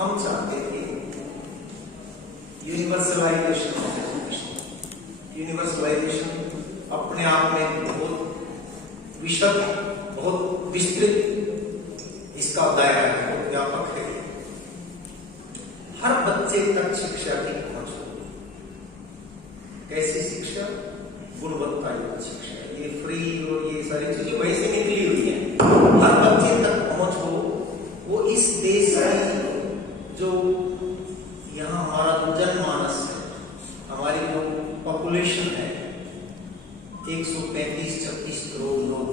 हम चाहते थे यूनिवर्सलाइजेशन ऑफ एजुकेशन। यूनिवर्सलाइजेशन अपने आप में बहुत विशद, बहुत विस्तृत इसका दायरा है, बहुत व्यापक है। हर बच्चे तक शिक्षा की पहुंच हो। कैसी शिक्षा? गुणवत्ता युक्त शिक्षा। ये फ्री और ये सारी चीजें वैसे निकली हुई है। हर बच्चे तक पहुंच हो। वो इस देश की जो यहाँ हमारा जो जनमानस है, हमारी जो पॉपुलेशन है 135-36 करोड़ लोग,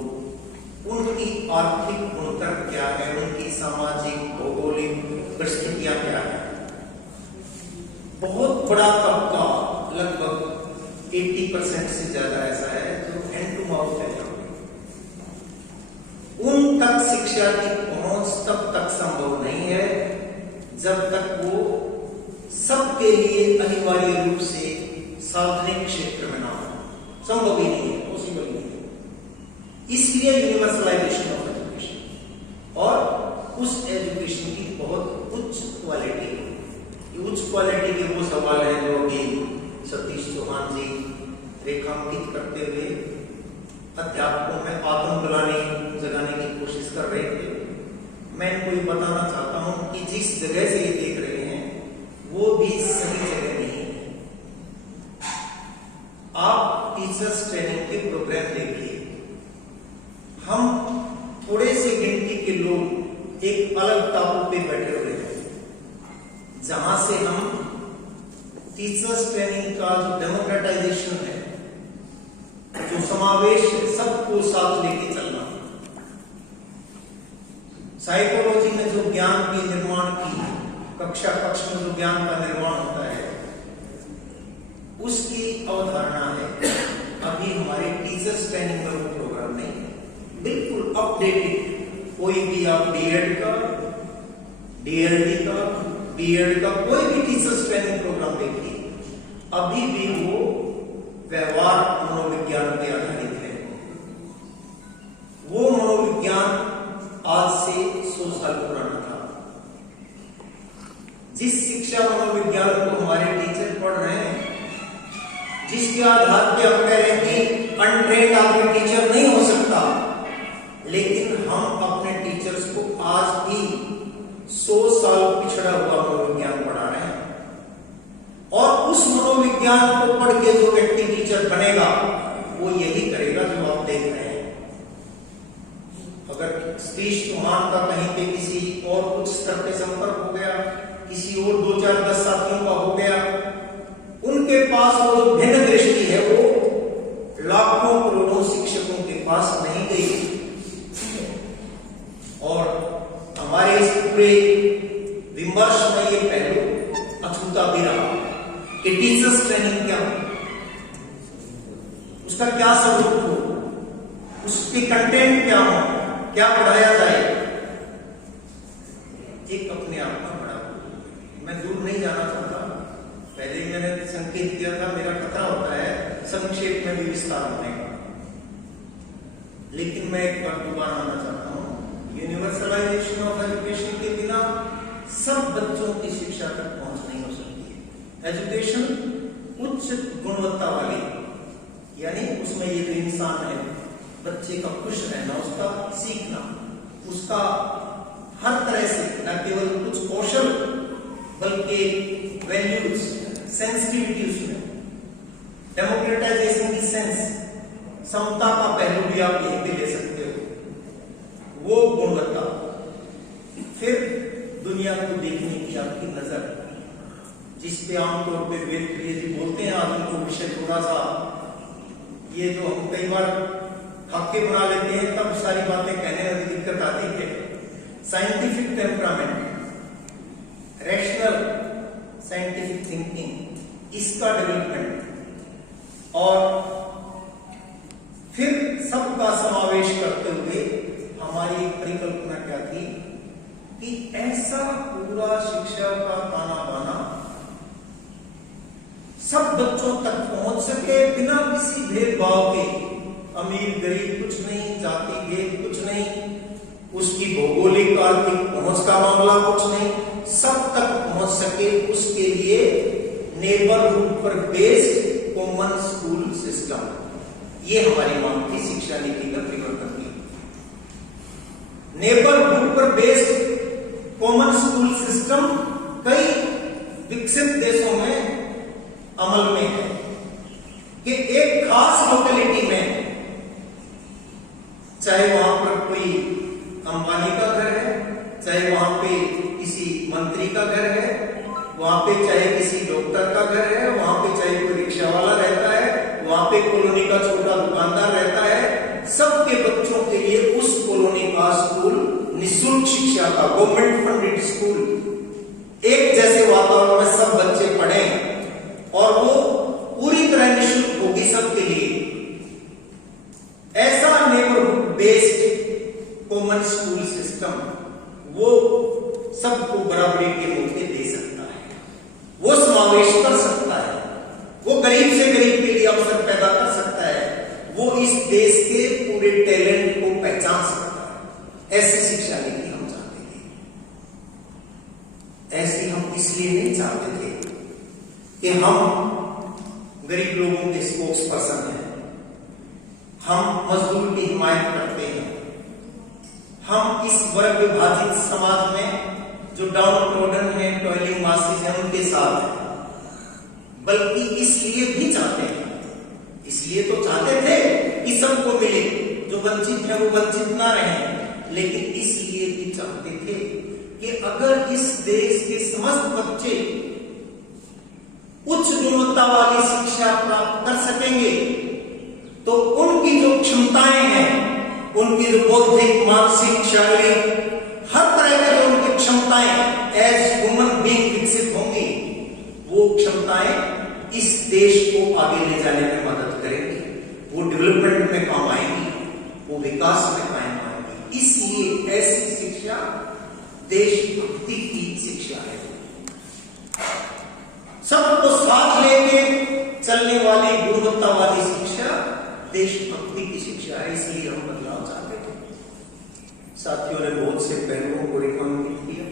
उनकी आर्थिक गुणतर क्या है, उनकी सामाजिक भौगोलिक परिस्थितियां क्या है। बहुत बड़ा तबका, लगभग 80% से ज्यादा ऐसा है जो हैंड टू माउथ है। उन तक शिक्षा की पहुंच तब तक संभव नहीं है जब तक वो सबके लिए अनिवार्य रूप से सार्वजनिक क्षेत्र में ना हो। संभव ही नहीं है, पॉसिबल नहीं है। इसलिए यूनिवर्सलाइजेशन ऑफ एजुकेशन और उस एजुकेशन की बहुत उच्च क्वालिटी है। उच्च क्वालिटी के वो सवाल हैं जो अभी सतीश चौहान जी रेखांकित करते हुए अध्यापकों में आत्मग्लानि जगाने की कोशिश कर रहे थे। मैं इनको ये बताना चाहता हूं कि जिस जगह से ये देख रहे हैं वो भी सही जगह नहीं है। आप टीचर्स ट्रेनिंग के प्रोग्राम देखिए। हम थोड़े से गिनती के लोग एक अलग टापू पे बैठे हुए हैं जहां से हम टीचर्स ट्रेनिंग का जो डेमोक्रेटाइजेशन है, जो समावेश है, सबको साथ लेके चलना। साइकोलॉजी में जो ज्ञान की निर्माण की कक्षा कक्ष में जो ज्ञान का निर्माण होता है उसकी अवधारणा है। अभी हमारे टीचर्स ट्रेनिंग में वो प्रोग्राम नहीं है, बिल्कुल अपडेटेड। कोई भी आप डीएड का, डीएलडी का, बीएड का कोई भी टीचर्स ट्रेनिंग प्रोग्राम देखिए, अभी भी वो व्यवहार मनोविज्ञान पे आधारित है। वो मनोविज्ञान आज से 100 साल पुराना था। जिस शिक्षा मनोविज्ञान को हमारे टीचर पढ़ रहे हैं, जिसके आधार पे हम कह रहे हैं कि अनट्रेन्ड आदमी टीचर नहीं हो सकता, लेकिन हम अपने टीचर्स को आज भी 100 साल पिछड़ा हुआ मनोविज्ञान पढ़ा रहे हैं। और उस मनोविज्ञान को पढ़ के जो व्यक्ति टीचर बनेगा वो यही करेगा जो आप देख रहे हैं। अगर सतीश चौहान का कहीं पे किसी और उच्च स्तर पे संपर्क हो गया, किसी और 2-4-10 साथियों का हो गया, उनके पास वो जो भिन्न दृष्टि है वो लाखों करोड़ों शिक्षकों के पास नहीं गई। और हमारे इस पूरे विमर्श में ये पहलू अछूता भी रहा कि टीचर्स ट्रेनिंग क्या हो, उसका क्या स्वरूप हो, उसके कंटेंट क्या हो, क्या पढ़ाया जाए। एक अपने आप में बड़ा, मैं दूर नहीं जाना चाहता, पहले ही मैंने संकेत किया था, मेरा खतरा होता है संक्षेप में भी विस्तार होने का। लेकिन मैं एक बार दोबारा आना चाहता हूं, यूनिवर्सलाइजेशन ऑफ एजुकेशन के बिना सब बच्चों की शिक्षा तक पहुंच नहीं हो सकती है। एजुकेशन उच्च गुणवत्ता वाली, यानी उसमें ये जो इंसान है, बच्चे का खुश रहना, उसका सीखना, उसका हर तरह से न केवल कुछ कौशल बल्कि वैल्यूज, सेंसिटिविटी, उसमें डेमोक्रेटाइजेशन की सेंस, समता का पहलू भी आप यहीं पे ले सकते हो। वो गुणवत्ता, फिर दुनिया को देखने की आपकी नजर, जिसपे आमतौर पे वेद प्रिय जी बोलते हैं, आज उनको विषय थोड़ा सा ये जो हम कई बार हक्के बना लेते हैं, तब सारी बातें कहने में दिक्कत आती है। Scientific temperament, rational scientific thinking, इसका डेवलपमेंट, और फिर सबका समावेश करते हुए हमारी परिकल्पना क्या थी कि ऐसा पूरा शिक्षा का ताना बाना सब बच्चों तक पहुंच सके बिना किसी भेदभाव के। अमीर गरीब कुछ नहीं, जाति भेद कुछ नहीं, उसकी भौगोलिक आर्थिक पहुंच का मामला कुछ नहीं, सब तक पहुंच सके, उसके लिए नेबरहुड पर बेस्ड कॉमन स्कूल सिस्टम, ये हमारी मांग थी शिक्षा नीति का परिवर्तन की। नेबरहुड पर बेस्ड कॉमन स्कूल सिस्टम कई विकसित देशों में अमल में है कि एक खास लोकेलिटी में, चाहे वहां पर कोई अंबानी का घर है, चाहे वहां पे किसी मंत्री का घर है, वहां पे चाहे किसी डॉक्टर का घर है, वहां पे चाहे कोई रिक्शा वाला रहता है, वहां पे कॉलोनी का छोटा दुकानदार रहता है, सबके बच्चों के लिए उस कॉलोनी का स्कूल निःशुल्क शिक्षा का, गवर्नमेंट फंडेड स्कूल, एक जैसे वातावरण में सब बच्चे पढ़ें और वो पूरी तरह निःशुल्क होगी सबके लिए। ऐसा neighbourhood based common school system वो सबको बराबरी के मौके दे सकता है, वो समावेश कर सकता है, वो गरीब से गरीब के लिए अवसर पैदा कर सकता है, वो इस देश के पूरे टैलेंट को पहचान सकता है। ऐसी शिक्षा नीति हम चाहते थे। ऐसी हम इसलिए नहीं चाहते थे कि हम गरीब लोगों के स्पोक्स पर्सन हैं, हम मजदूर की हिमायत करते हैं, हम इस वर्ग विभाजित समाज में जो डाउन ट्रोडन है, टॉयलिंग मासेस हैं, उनके साथ हैं, बल्कि इसलिए भी चाहते हैं, इसलिए तो चाहते थे कि सबको मिले, जो वंचित है वो वंचित ना रहे, लेकिन इसलिए भी चाहते थे कि अगर इस देश के समस्त बच्चे उच्च गुणवत्ता वाली शिक्षा प्राप्त कर सकेंगे तो उनकी जो क्षमताएं हैं, उनकी जो बौद्धिक, मानसिक, शारीरिक, हर तरह के जो उनकी क्षमताएं एज ह्यूमन बीइंग विकसित होंगी, वो क्षमताएं इस देश को आगे ले जाने में मदद करेंगी, वो डेवलपमेंट में काम आएंगी, वो विकास में काम आएंगी। इसलिए ऐसी शिक्षा देशभक्ति की शिक्षा है, सबको साथ लेके चलने वाली गुणवत्ता वाली शिक्षा देशभक्ति की शिक्षा है। इसलिए हम बदलाव चाहते थे। साथियों ने बहुत से पहलुओं को रिकॉर्ड किया,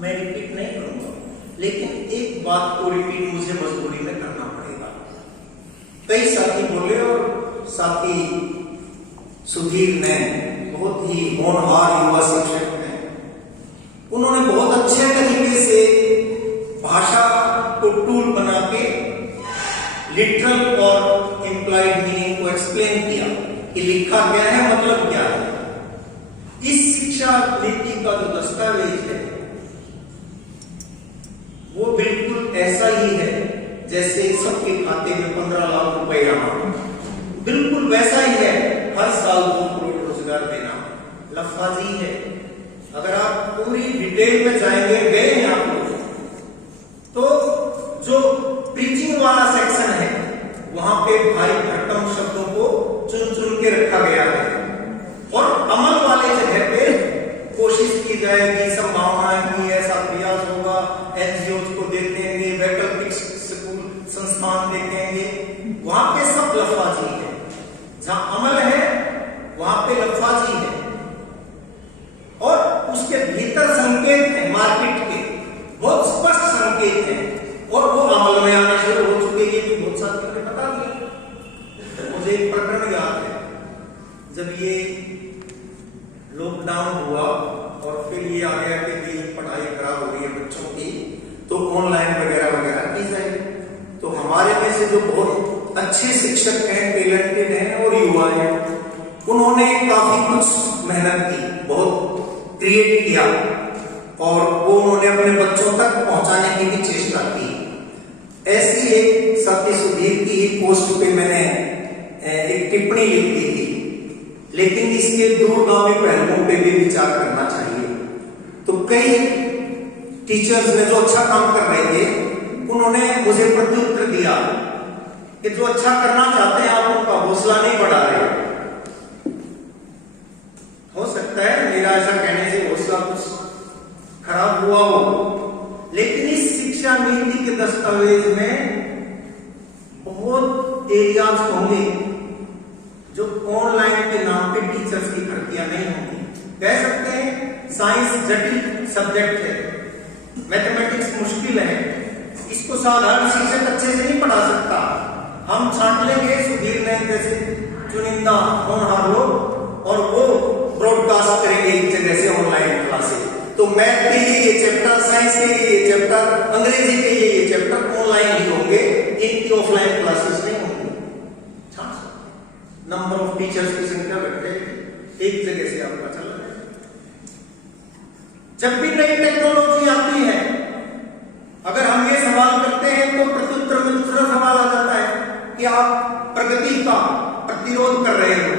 मैं रिपीट नहीं करूंगा, लेकिन एक बात को रिपीट मुझे मजबूरी में करना पड़ेगा। कई साथी बोले और साथी सुधीर ने, बहुत ही होनहार युवा शिक्षक हैं, उन्होंने बहुत अच्छे तरीके से भाषा को टूल बना के लिटरल और इंप्लाइड मीनिंग को एक्सप्लेन किया कि लिखा क्या है, मतलब क्या है। इस शिक्षा नीति का जो दस्तावेज है वो बिल्कुल ऐसा ही है जैसे सबके खाते में 15 लाख रुपए आना, बिल्कुल वैसा ही है। हर साल 2 करोड़ रोजगार देना लफाजी है। अगर आप पूरी डिटेल में जाएंगे, गए हैं आप लोग, तो जो प्रीचिंग वाला सेक्शन है वहां पे भारी भरकम शब्दों को चुन चुन के रखा गया है, और अमल वाले जगह पे कोशिश की जाएगी, संभावना की ऐसा प्रयास होगा, एनजीओ को दे देंगे, वैकल्पिक स्कूल संस्थान देखेंगे, वहां पे सब लफाजी है। जहां अमल है वहां पे लफाजी है, और उसके भीतर संकेत है मार्केट के, बहुत स्पष्ट संकेत है, और वो अमल में आना शुरू हो चुके हैं। ये बहुत साथियों ने बता दिया। मुझे एक प्रकरण याद है, जब ये लॉकडाउन हुआ और फिर ये आ गया कि पढ़ाई खराब हो रही है बच्चों की, तो ऑनलाइन वगैरह वगैरह की जाए, तो हमारे में से जो बहुत अच्छे शिक्षक हैं, टैलेंटेड हैं और युवा हैं, उन्होंने काफी कुछ मेहनत की, बहुत क्रिएट किया, और वो उन्होंने अपने बच्चों तक पहुंचाने की भी चेष्टा की। ऐसी एक साथी सुधीर की ही पोस्ट पे मैंने एक टिप्पणी लिख दी थी, लेकिन इसके दूरगामी पहलुओं पे भी विचार करना चाहिए। तो कई टीचर्स ने जो अच्छा काम कर रहे थे, उन्होंने मुझे प्रत्युत्तर दिया कि जो अच्छा करना चाहते हैं आप उनका हौसला नहीं बढ़ा रहे। हो सकता है मेरा ऐसा कहने से हौसला कुछ खराब हुआ हो, लेकिन इस शिक्षा नीति के दस्तावेज में बहुत एरियाज होंगे जो ऑनलाइन के नाम पे टीचर्स की भर्तियां नहीं होंगी। कह सकते हैं साइंस जटिल सब्जेक्ट है, मैथमेटिक्स मुश्किल है, इसको साधारण शिक्षक अच्छे से नहीं पढ़ा सकता। हम छांट लेंगे सुधीर ने जैसे चुनिंदा होनहार लोग और वो ब्रॉडकास्ट करेंगे एक जगह से ऑनलाइन क्लासेस। तो मैथ के लिए ये चैप्टर, साइंस के लिए ये चैप्टर, अंग्रेजी के लिए ये चैप्टर ऑनलाइन ही होंगे, इनकी ऑफलाइन क्लासेस नहीं होंगी। नंबर ऑफ टीचर्स की संख्या बढ़ जाएगी, एक जगह से आपका चल रहा है। जब भी नई टेक्नोलॉजी आती है, अगर हम ये सवाल करते हैं तो प्रत्युत्तर में दूसरा सवाल आ जाता है कि आप प्रगति का प्रतिरोध कर रहे हो,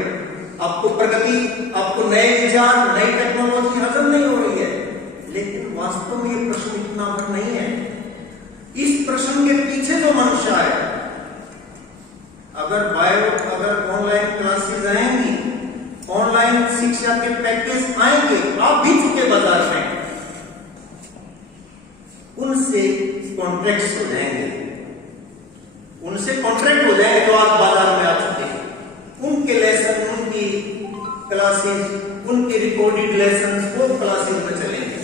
आपको प्रगति, आपको नए विचार, नई टेक्नोलॉजी हजम नहीं हो रही है। लेकिन वास्तव में ये प्रश्न इतना बड़ा नहीं है। इस प्रश्न के पीछे जो मंशा है, अगर ऑनलाइन क्लासेस आएंगी, ऑनलाइन शिक्षा के पैकेज आएंगे, आप भी चुके बाजार में, उनसे कॉन्ट्रैक्ट हो जाएंगे, उनसे कॉन्ट्रैक्ट हो जाएंगे जो आज बाजार में आ चुके हैं। उनके लेसन, उनकी क्लासेस, उनके रिकॉर्डेड लेसन वो क्लासेस में चलेंगे।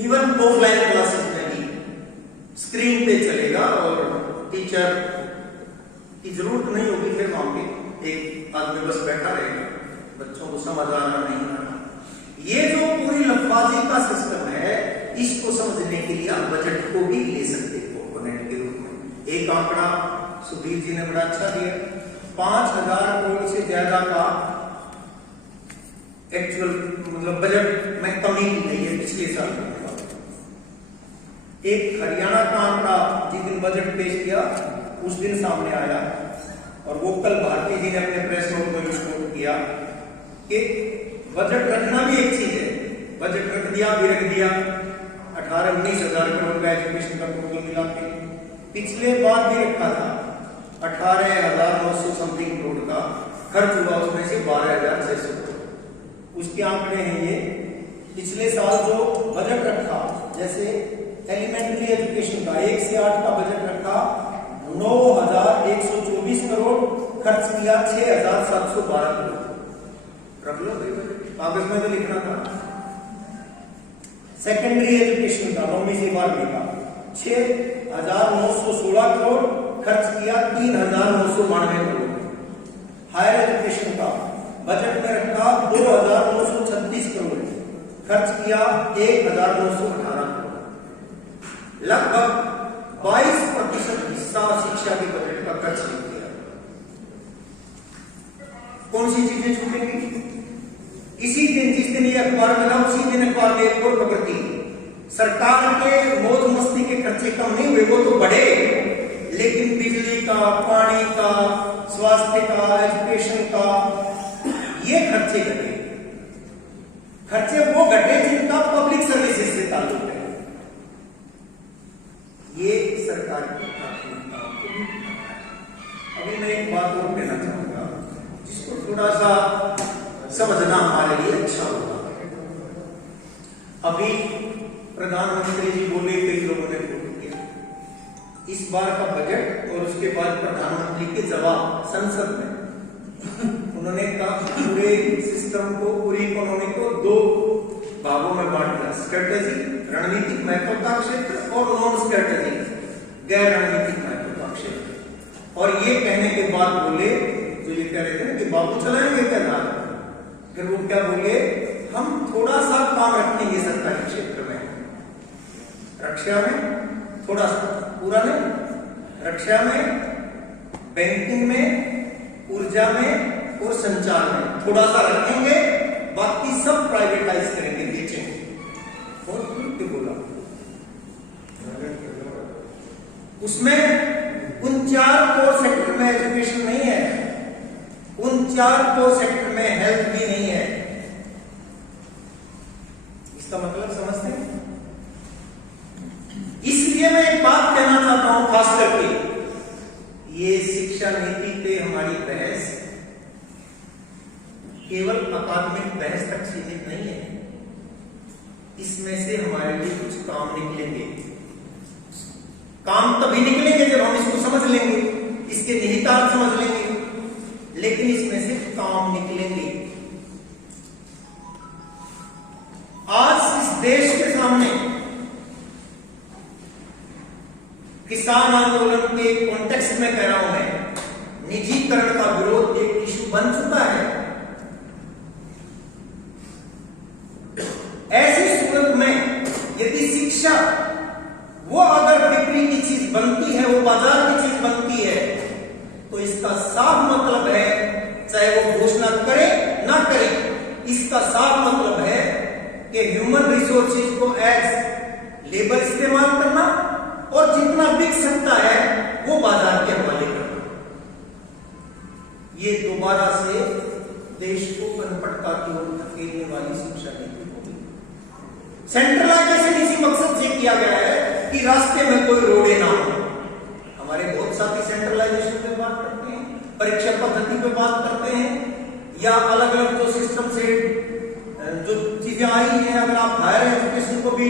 इवन ऑफलाइन क्लासेस में भी स्क्रीन पे चलेगा और टीचर की जरूरत नहीं होगी, फिर वहां पे एक आदमी बस बैठा रहेगा, बच्चों को समझ आ रहा नहीं आ रहा। ये जो पूरी लफाजी का सिस्टम है, इसको समझने के लिए आप बजट को भी ले सकते हो कंपोनेंट के रूप में। एक आंकड़ा सुधीर जी ने बड़ा अच्छा दिया, 5000 करोड़ से ज्यादा का एक्चुअल मतलब बजट में कमी की गई है पिछले साल में। एक हरियाणा का आंकड़ा जिस दिन बजट पेश किया उस दिन सामने आया, और वो कल भारती जी ने अपने प्रेस नोट में रिपोर्ट किया कि बजट रखना भी एक चीज है। बजट रख दिया भी रख दिया, 18-19 हजार करोड़ का एजुकेशन का टोटल मिला के, पिछले बार भी रखा था 18,900 समथिंग करोड़ का खर्च हुआ, उसमें से 12,600 करोड़ उसके आंकड़े हैं ये। पिछले साल जो बजट रखा, जैसे एलिमेंट्री एजुकेशन का 1 से 8 का बजट रखा, 9,124 करोड़, खर्च किया 6,712 करोड़। रख लो कागज में तो लिखना था। सेकेंडरी एजुकेशन का 9वीं से 12वीं का 6,916 करोड़, खर्च किया 3,992 करोड़। हायर एजुकेशन का बजट में रखा 2,936 करोड़, खर्च किया 1,918 करोड़। लगभग 22% हिस्सा शिक्षा के बजट का खर्च किया। कौन सी चीजें छूटेंगी? इसी दिन जिस दिन ये अखबार मिला, उसी दिन अखबार में एक और खबर थी, सरकार के मौज मस्ती के खर्चे कम नहीं हुए, वो तो बढ़े, लेकिन बिजली का, पानी का, स्वास्थ्य का, एजुकेशन का, ये खर्चे घटे। खर्चे वो घटे जिनका पब्लिक सर्विसेज से ताल्लुक है। ये सरकार की प्राथमिकता। अभी मैं एक बात और कहना चाहूंगा जिसको थोड़ा सा समझना हमारे लिए अच्छा होगा। अभी प्रधानमंत्री जी बोले, कई लोगों ने बोल किया, इस बार का बजट और उसके बाद प्रधानमंत्री के जवाब संसद में उन्होंने कहा पूरे सिस्टम को, पूरी इकोनॉमी को 2 भागों में बांट दिया, स्ट्रेटेजी, रणनीतिक महत्व का क्षेत्र, और नॉन स्ट्रेटेजिक, गैर रणनीतिक महत्व का क्षेत्र। और ये कहने के बाद बोले, जो ये कह रहे थे कि बाबू चलाएंगे क्या धार, फिर वो क्या बोले, हम थोड़ा सा काम रखेंगे सरकारी क्षेत्र में, रक्षा में थोड़ा सा, पूरा नहीं, रक्षा में, बैंकिंग में, ऊर्जा में और संचार में थोड़ा सा रखेंगे, बाकी सब प्राइवेटाइज करेंगे, बेचेंगे। बहुत खुल बोला। उसमें उन 4 कोर सेक्टर में एजुकेशन नहीं है, उन 4 कोर सेक्टर में हेल्थ भी नहीं है। इसका मतलब समझते हैं? इसलिए मैं एक बात कहना चाहता हूं, खास करके ये शिक्षा नीति पे हमारी बहस केवल अकादमिक बहस तक सीमित नहीं है। इसमें से हमारे लिए कुछ काम निकलेंगे। काम तभी निकलेंगे जब हम इसको समझ लेंगे, इसके निहितार्थ समझ लेंगे, लेकिन इसमें से काम निकलेंगे। आज इस देश के सामने किसान आंदोलन के कॉन्टेक्स्ट में कह रहा हूं मैं, निजीकरण का विरोध एक इशू बन चुका है। ऐसी सूरत में यदि शिक्षा वो अगर बिक्री की चीज बनती है, वो बाजार की चीज बनती है, तो इसका साफ मतलब है, चाहे वो घोषणा करे ना करे, इसका साफ मतलब है कि ह्यूमन रिसोर्सेज को एज लेबर इस्तेमाल करना और जितना बिक सकता है वो बाजार के हवाले करना। ये दोबारा से देश को अनपढ़ता की ओर धकेलने वाली शिक्षा नीति होगी। सेंट्रलाइजेशन इसी मकसद से किया गया है कि रास्ते में कोई रोड़े ना हो। हमारे बहुत साथी सेंट्रलाइजेशन पे बात करते हैं, परीक्षा पद्धति पे बात करते हैं, या अलग अलग जो सिस्टम से जो चीजें आई हैं, अगर आप हायर एजुकेशन को भी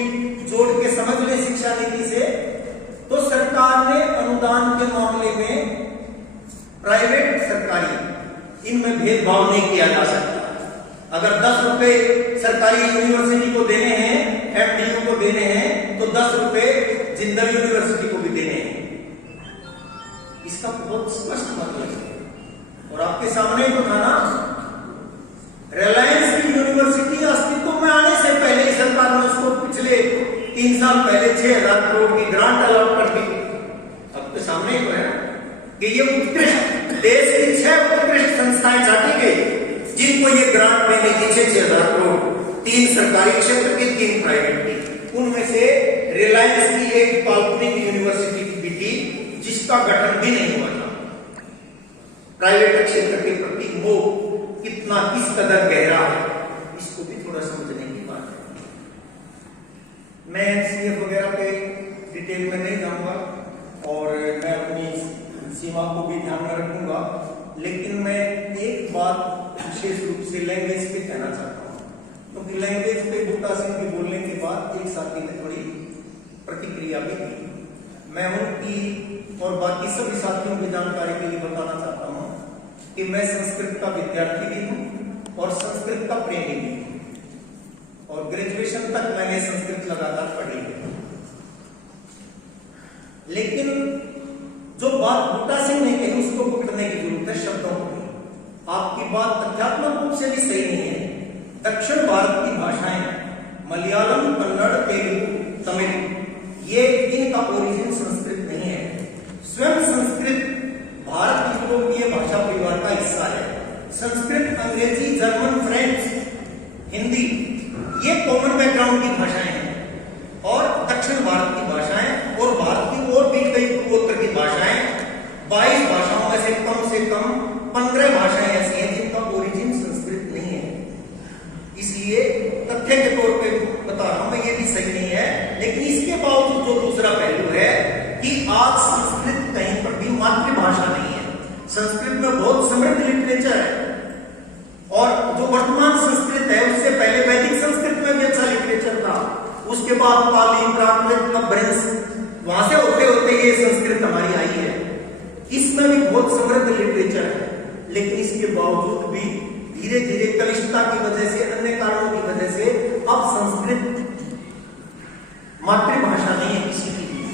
जोड़ के समझ लें शिक्षा नीति से, तो सरकार ने अनुदान के मामले में प्राइवेट सरकारी इनमें भेदभाव नहीं किया जा सकता। अगर 10 रुपए सरकारी यूनिवर्सिटी को देने हैं, एमडीयू को देने हैं, तो 10 रुपए जिंदल यूनिवर्सिटी को भी देने हैं। इसका बहुत स्पष्ट मतलब है। और आपके सामने तो था ना, रिलायंस की यूनिवर्सिटी अस्तित्व में आने से पहले ही सरकार ने उसको पिछले 3 साल पहले 6,000 करोड़ की ग्रांट अलॉट कर दी। अब तो सामने ही तो है कि ये उत्कृष्ट देश की 6 उत्कृष्ट संस्थाएं छाटी गई जिनको ये ग्रांट मिली थी 6,000 करोड़, 3 सरकारी क्षेत्र की, 3 प्राइवेट की। उनमें से रिलायंस की एक काल्पनिक यूनिवर्सिटी भी थी जिसका गठन भी नहीं हुआ था। प्राइवेट क्षेत्र के प्रति मोह कितना किस कदर गहरा है, इसको भी थोड़ा समझने की बात है। मैं एनसीएफ वगैरह पे डिटेल में नहीं जाऊंगा और मैं अपनी सीमा को भी ध्यान में रखूंगा, लेकिन मैं एक बात विशेष रूप से लैंग्वेज पे कहना चाहता हूँ, क्योंकि लैंग्वेज पे बूटा सिंह के बोलने के बाद एक साथी ने थोड़ी प्रतिक्रिया भी दी। मैं उनकी और बाकी सभी साथियों की जानकारी के लिए बताना चाहता हूँ कि मैं संस्कृत का विद्यार्थी भी हूँ और संस्कृत का प्रेमी भी हूँ, और ग्रेजुएशन तक मैंने संस्कृत लगातार पढ़ी है। लेकिन जो बात बूटा सिंह ने कही उसको पकड़ने की जरूरत है, शब्दों को। आपकी बात तथ्यात्मक रूप से भी सही नहीं है। दक्षिण भारत की भाषाएं मलयालम, कन्नड़, तेलुगु, तमिल, ये इनका ओरिजिन संस्कृत नहीं है। स्वयं संस्कृत भारत यूरोपीय भाषा परिवार का हिस्सा है। संस्कृत, अंग्रेजी, जर्मन, फ्रेंच, हिंदी, ये कॉमन बैकग्राउंड की भाषाएं हैं, और दक्षिण भारत की भाषाएं और भारत की और भी कई पूर्वोत्तर की भाषाएं, 22 भाषाओं में से कम 15 भाषाएं ऐसी हैं जिनका ओरिजिन संस्कृत नहीं है। इसलिए तथ्य के तौर पे बता रहा हूं मैं, ये भी सही नहीं है। लेकिन इसके बावजूद जो दूसरा पहलू है कि आज संस्कृत कहीं पर भी मातृभाषा नहीं है। संस्कृत में बहुत समृद्ध लिटरेचर है, और जो वर्तमान संस्कृत है उससे पहले वैदिक संस्कृत में भी अच्छा लिटरेचर था। उसके बाद पाली, प्राकृत, अपभ्रंश, वहां से होते होते ये संस्कृत हमारी आई है। इसमें भी बहुत समृद्ध लिटरेचर है, लेकिन इसके बावजूद भी धीरे धीरे कलिष्ठता की वजह से, अन्य कारणों की वजह से अब संस्कृत मातृभाषा नहीं है किसी की।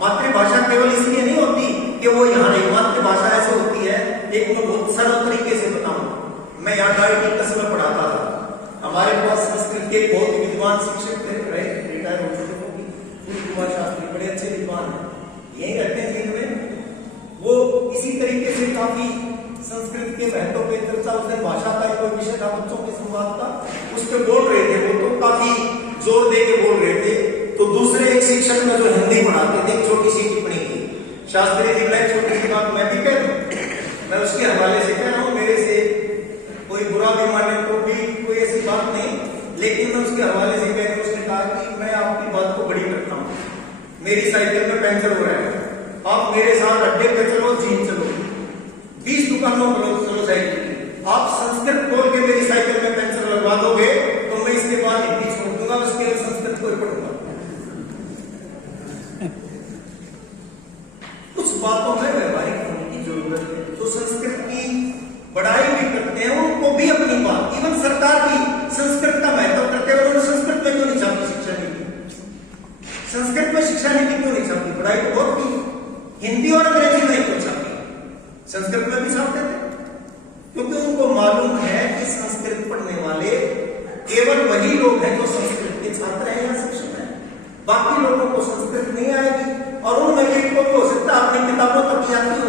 मातृभाषा केवल इसलिए नहीं होती कि वो यहाँ नहीं, मातृभाषा ऐसे होती है, एक मैं बहुत सरल तरीके से बताऊं। मैं यहाँ IIT में पढ़ाता था, हमारे पास संस्कृत के बहुत विद्वान शिक्षक थे, रिटायर हो चुके कुमार शास्त्री, बड़े अच्छे विद्वान हैं, यही रहते हैं दिन में। वो इसी तरीके से काफी संस्कृत के महत्व पे चर्चा, उस दिन भाषा का कोई विषय था बच्चों के संवाद का, उस पर बोल रहे थे। वो तो काफी जोर दे के बोल रहे थे। तो दूसरे एक शिक्षक में जो हिंदी पढ़ाते थे, छोटी सी टिप्पणी की, शास्त्री जी मैं छोटी सी बात मैं भी कह दूं, मैं उसके हवाले से कह रहा हूँ, मेरे से कोई बुरा भी माने तो भी कोई ऐसी बात नहीं, लेकिन मैं उसके हवाले से कह दूं। उसने कहा कि मैं आपकी बात को बड़ी करता हूँ, मेरी साइकिल में पंचर हो रहा है, आप मेरे साथ अड्डे पे चलो, जीन चलो, 20 दुकानों पर चलो साइकिल, आप संस्कृत बोल के मेरी साइकिल में पंचर लगवा दोगे तो मैं इसके बाद हिंदी छोड़ दूंगा, बस केवल संस्कृत को ही पढ़ूंगा। कुछ बातों में व्यवहारिक होने की जरूरत है। जो संस्कृत की पढ़ाई भी करते हैं उनको भी अपनी बात, इवन सरकार भी संस्कृत का महत्व करते हैं, उन्होंने संस्कृत में क्यों नहीं छापी शिक्षा नीति? संस्कृत में शिक्षा नीति क्यों नहीं छापी? पढ़ाई तो बहुत की, हिंदी और अंग्रेजी में को छापी, संस्कृत में भी छापते थे, क्योंकि उनको मालूम है कि संस्कृत पढ़ने वाले केवल वही लोग हैं जो संस्कृत के छात्र हैं या शिक्षक हैं। बाकी लोगों को संस्कृत नहीं आएगी और उनमें भी कोई हो सकता है अपनी किताबों तक आती हो,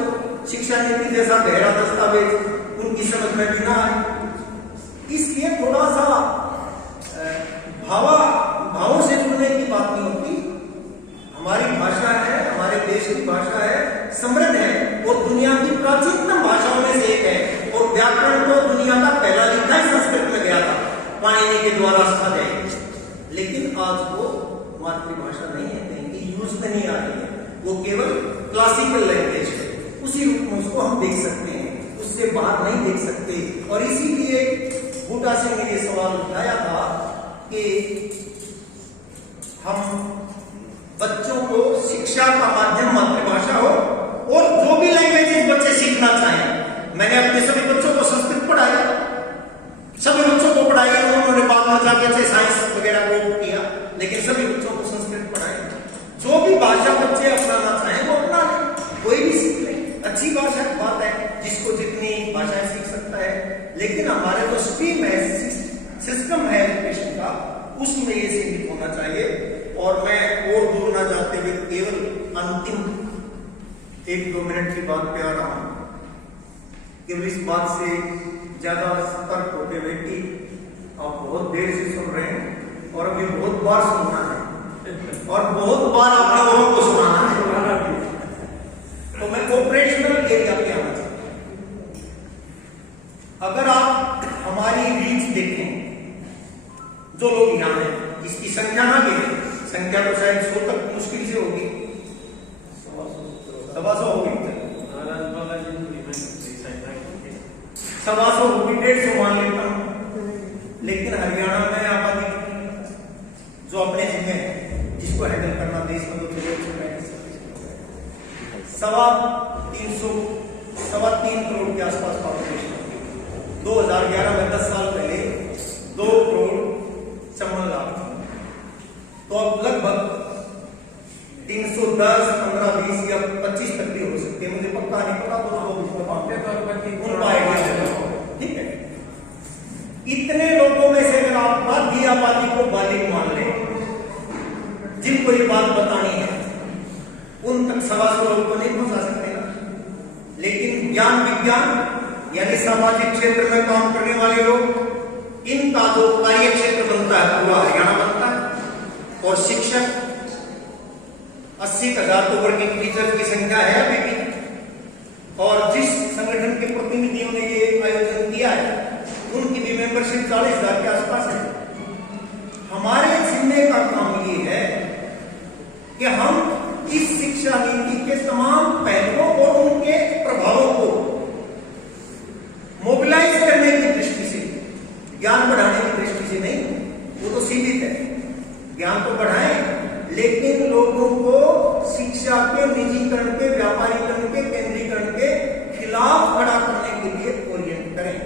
शिक्षा नीति जैसा गहरा दस्तावेज उनकी समझ में भी ना आए। इसलिए थोड़ा सा भावों से जुड़ने की बात नहीं होती। हमारी भाषा है, हमारे देश की भाषा है, समृद्ध है और दुनिया की प्राचीनतम भाषाओं में से एक है। और व्याकरण तो दुनिया का पहला लिखा ही संस्कृत में गया था, पाणिनि के द्वारा साधे। लेकिन आज वो मातृभाषा नहीं है, कहीं की यूज में नहीं आ रही है, वो केवल क्लासिकल लैंग्वेज है। उसी रूप में उसको हम देख सकते हैं, उससे बाहर नहीं देख सकते। और इसीलिए बूटा सिंह ने ये सवाल उठाया था कि हम बच्चों को शिक्षा का माध्यम मातृभाषा हो और जो भी लैंग्वेजेस बच्चे सीखना चाहें। मैंने अपने सभी बच्चों को संस्कृत पढ़ाया, सभी बच्चों को पढ़ाया, उन्होंने बाद में जाके साइंस वगैरह को किया, लेकिन सभी बच्चों को संस्कृत पढ़ाया। जो भी भाषा बच्चे अपनाना चाहें वो अपना लें, कोई भी सीख ले, अच्छी भाषा की बात है, जिसको जितनी भाषाएं सीख सकता है। लेकिन हमारे जो स्ट्रीम है, सिस्टम है एजुकेशन का, उसमें ये सीमित होना चाहिए। और मैं और दूर ना जाते हुए केवल अंतिम 1-2 मिनट की बात पे आ रहा हूं, केवल इस बात से ज्यादा सतर्क होते हुए कि आप बहुत देर से सुन रहे हैं और अभी बहुत बार सुनना है और बहुत बार आप लोगों को सुनाना है। तो मैं ऑपरेशनल एरिया पे आना चाहता हूं। अगर आप हमारी रीच देखें, जो लोग यहां हैं, इसकी संख्या ना गिने, संख्या तो शायद 100 तक मुश्किल से होगी, 125 होगी, 125 होगी, 150 मान लेता हूं। लेकिन हरियाणा में आबादी जो अपने जिम्मे है, जिसको हैंडल करना देश में तो 3.3 करोड़ के आसपास पॉपुलेशन होगी। 2011 में 10 साल पहले 2 करोड़ 54 लाख, तो अब लगभग 310, 15, 20 या 25 तक भी हो सकते हैं, मुझे पक्का नहीं पता, तो उनका आइडिया। ठीक है, इतने लोगों में से अगर आप आधी आबादी को बालिग मान लें, जिनको ये बात बतानी है, उन तक 125 लोग को नहीं पहुंचा सकते ना। लेकिन ज्ञान विज्ञान यानी सामाजिक क्षेत्र में काम करने वाले लोग, इनका जो कार्य क्षेत्र बनता है पूरा हरियाणा बनता है। और शिक्षक 80,000 तो वर्किंग टीचर की संख्या है अभी भी। और जिस संगठन के प्रतिनिधियों ने ये आयोजन किया है, उनकी भी मेंबरशिप 40,000 के आसपास है। हमारे जिम्मे का काम ये है कि हम इस शिक्षा नीति के तमाम पहलुओं और उनके प्रभावों को मोबिलाइज करने की दृष्टि से, ज्ञान बढ़ाने की दृष्टि से नहीं, वो तो सीमित है, ज्ञान तो बढ़ाएं, लेकिन लोगों को शिक्षा के निजीकरण के, व्यापारीकरण के, केंद्रीकरण के खिलाफ खड़ा करने के लिए ओरिएंट करें।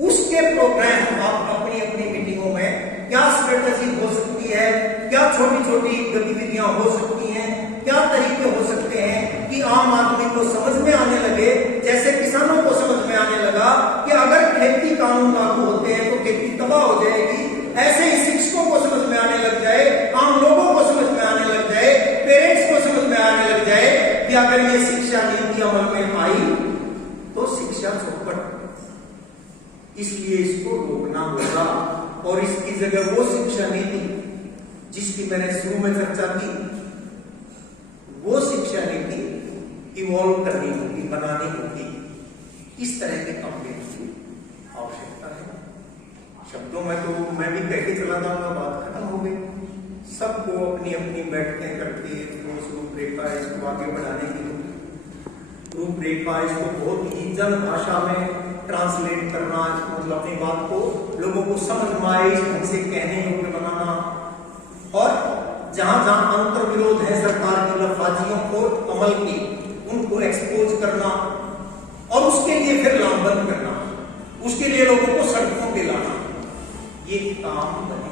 उसके प्रोग्राम आप अपनी अपनी मीटिंगों में क्या स्ट्रेटजी हो सकती है, क्या छोटी छोटी गतिविधियां हो सकती हैं, क्या तरीके हो सकते हैं कि आम आदमी को समझ में आने लगे, जैसे किसानों को समझ में आने लगा कि अगर खेती कानून लागू होते हैं तो खेती तबाह हो जाएगी, ऐसे ही शिक्षकों को समझ में आने लग जाए, आम लोगों को समझ में आने लग जाए, पेरेंट्स को समझ में आने लग जाए कि अगर ये शिक्षा नीति अमल में आई तो शिक्षा चौपट, इसलिए इसको रोकना होगा। और इसकी जगह वो शिक्षा नीति जिसकी मैंने शुरू में चर्चा की, वो शिक्षा नीति इवॉल्व करनी होगी, बनानी होगी। इस तरह के काम की आवश्यकता है। शब्दों में तो मैं भी कह के चला जाऊंगा, बात खत्म हो गई। सबको अपनी अपनी बैठकें करके ठोस रूपरेखा इसको आगे बढ़ाने की रूपरेखा, इसको बहुत ही जन भाषा में ट्रांसलेट करना, मतलब अपनी बात को लोगों को समझ में आए इस ढंग से कहने योग्य बनाना, और जहां जहां अंतर विरोध है सरकार की लफाजियों को अमल की, उनको एक्सपोज करना और उसके लिए फिर लामबंद करना, उसके लिए लोगों को सड़कों पे लाना, ये काम बने।